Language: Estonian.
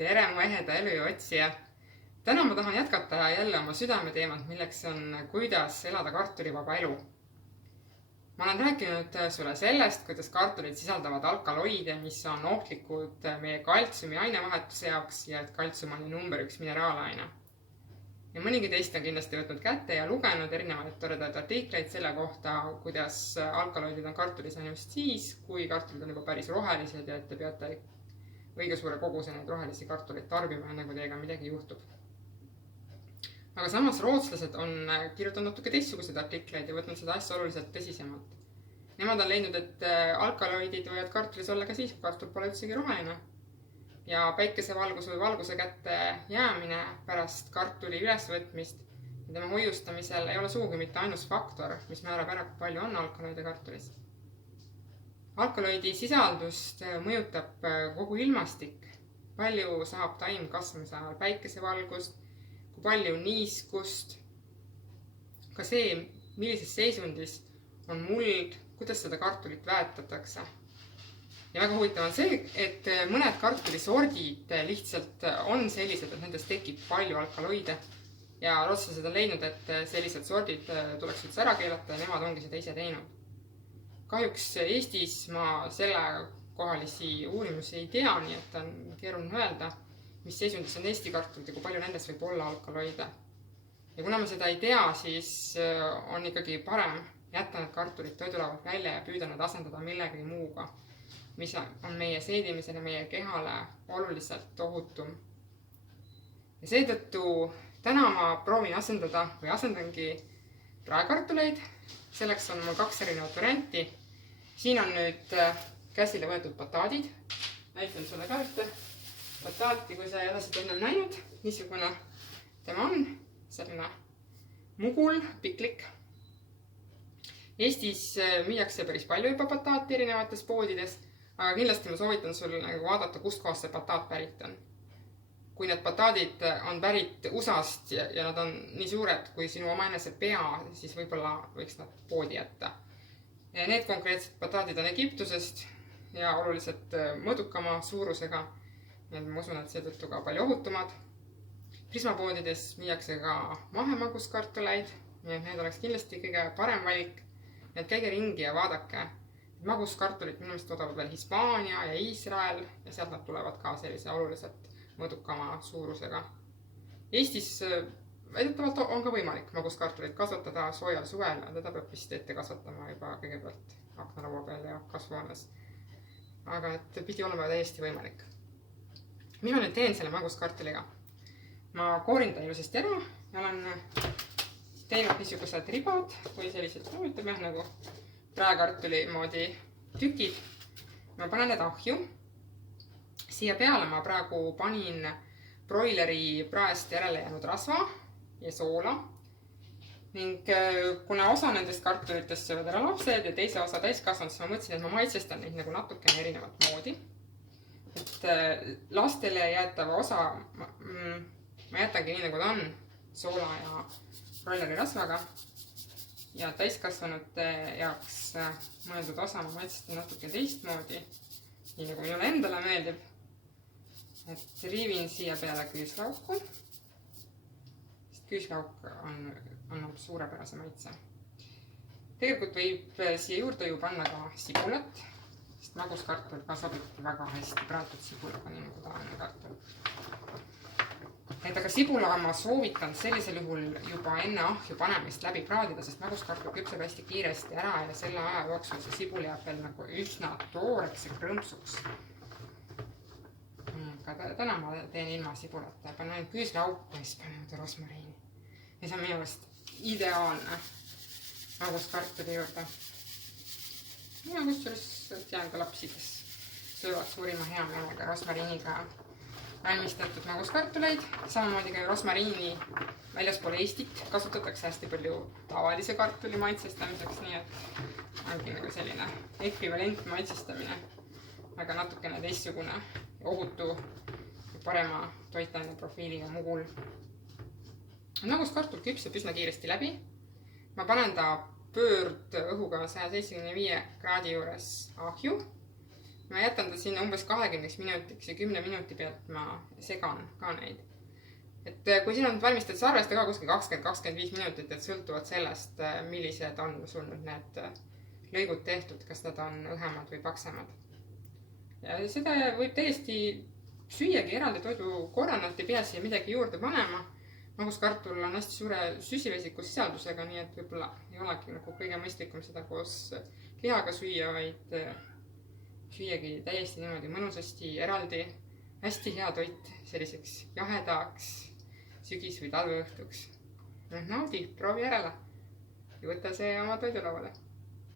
Tere, mu eheda elu otsija! Täna ma tahan jätkata jälle oma südameteemat, milleks on kuidas elada kartulivaba elu. Ma olen rääkinud sulle sellest, kuidas kartulid sisaldavad alkaloide, mis on ohtlikud meie kaltsiumi ainevahetuse jaoks ja et kaltsium on number 1 mineraalaine. Ja mõnigi teist on kindlasti võtnud kätte ja lugenud erinevaid toredaid artikleid selle kohta, kuidas alkaloidid on kartulis ainult siis, kui kartulid on juba päris rohelised ja et te peate õige suure koguse neid rohelisi kartuleid tarbima, enne kui teiega midagi juhtub. Aga samas rootslased on kirjutanud natuke teistsuguseid artikleid ja võtnud seda asja oluliselt tõsisemalt. Nemad on leidnud, et alkaloidid võivad kartulis olla ka siis, kui kartul pole üldsegi roheline. Ja päikesevalguse või valguse kätte jäämine pärast kartuli ülesvõtmist ja tema hoiustamisel ei ole sugugi mitte ainus faktor, mis määrab ära, kui palju on alkaloide kartulis. Alkaloidi sisaldust mõjutab kogu ilmastik, palju saab taim kasvamise ajal päikesevalgust, kui palju niiskust, ka see, millises seisundis on muld, kuidas seda kartulit väetatakse. Ja väga huvitav on see, et mõned kartulisordid lihtsalt on sellised, et nendest tekib palju alkaloide ja rootslased on leidnud, et sellised sordid tuleks üldse ära keelata ja nemad ongi seda ise teinud. Kahjuks Eestis ma selle kohalisi uurimusi ei tea, nii et on keeruline öelda, mis seisundis on Eesti kartulid ja kui palju nendes võib olla alkaloide. Ja kuna me seda ei tea, siis on ikkagi parem jätta need kartulid toidulaualt välja ja püüda need asendada millegi muuga, mis on meie seedimisele, meie kehale oluliselt ohutum. Ja seetõttu täna ma proovin asendada või asendangi praekartuleid. Selleks on mul 2 erinevat varianti. Siin on nüüd käsile võetud bataadid. Näitan sulle ka ühte bataati, kui sa ei ole seda enne näinud. Niisugune tema on, selline mugul, piklik. Eestis müüakse päris palju juba bataati erinevates poodides, aga kindlasti ma soovitan sul vaadata, kust kohast see bataat pärit on. Kui need bataadid on pärit USA-st ja nad on nii suured kui sinu omaenese pea, siis võib-olla võiks nad poodi jätta. Need konkreetsed bataadid on Egiptusest ja oluliselt mõõdukama suurusega. Ma usun, et seetõttu ka palju ohutumad. Prismapoodides müüakse ka mahemaguskartuleid. Need oleks kindlasti kõige parem valik. Need käige ringi ja vaadake. Maguskartulit minu meelest toodavad veel Hispaania ja Iisrael ja sealt nad tulevad ka sellise oluliselt mõõdukama suurusega. Eestis väidetavalt on ka võimalik maguskartulit kasvatada soojal suvel, teda peab vist ette kasvatama juba kõigepealt aknalaua peal ja kasvuhoones. Aga et pidi olema täiesti võimalik. Mis ma nüüd teen selle maguskartuliga? Ma koorin ta ilusasti ära ja olen teinud niisugused ribad või sellised nagu praekartuli moodi tükid. Ma panen need ahju. Siia peale ma praegu panin broileri praest järele jäänud rasva ja soola. Ning kuna osa nendest kartulitest söövad ära lapsed ja teise osa täiskasvanud, siis ma mõtlesin, et ma maitsestan neid nagu natukene erinevat moodi. Et lastele jäetava osa ma jätangi nii nagu ta on, soola ja broileri rasvaga. Ja täiskasvanute jaoks mõeldud osa ma maitsestan natuke teistmoodi, nii nagu minule endale meeldib. Et riivin siia peale küüslauku, sest küüslauk annab suurepärase maitse. Tegelikult võib siia juurde ju panna ka sibulat, sest maguskartul ka sobib väga hästi praetud sibulaga, nii nagu tavaline kartul. Aga sibula ma soovitan sellisel juhul juba enne ahju panemist läbi praadida, sest maguskartul küpseb hästi kiiresti ära ja selle aja jooksul see sibul jääb veel nagu üsna tooreks ja krõmpsuks. Aga täna ma teen ilma sibulata, panen küüslauku ja siis panen rosmariini. Ja see on minu meelest ideaalne maguskartuli juurde. Ja kusjuures tean ka lapsi, kes söövad suurima hea meelega rosmariiniga valmistatud maguskartuleid. Samamoodi ka rosmariini väljaspool Eestit kasutatakse hästi palju tavalise kartuli maitsestamiseks, nii et ongi nagu selline ekvivalent maitsestamine, aga natukene teistsugune ohutu parema toitaine profiiliga mugul. Maguskartul küpseb üsna kiiresti läbi. Ma panen ta pöördõhuga 175 kraadi juures ahju. ma jätan ta sinna umbes 20 minutiks ja 10 minuti pealt ma segan ka neid. Et kui sina nüüd valmistad, siis arvesta ka kuskil 20-25 minutit, et sõltuvad sellest, millised on sul nüüd need lõigud tehtud, kas nad on õhemad või paksemad. Ja seda võib täiesti süüagi eraldi toidukorralt, ei pea siia midagi juurde panema. Maguskartul on hästi suure süsivesiku sisaldusega, nii et võib-olla ei olegi nagu kõige mõistlikum seda koos lihaga süüa, vaid süüagi täiesti niimoodi mõnusasti eraldi. Hästi hea toit selliseks jahedaks sügis- või talveõhtuks. Naudi, proovi järele ja võta see oma toidulauale.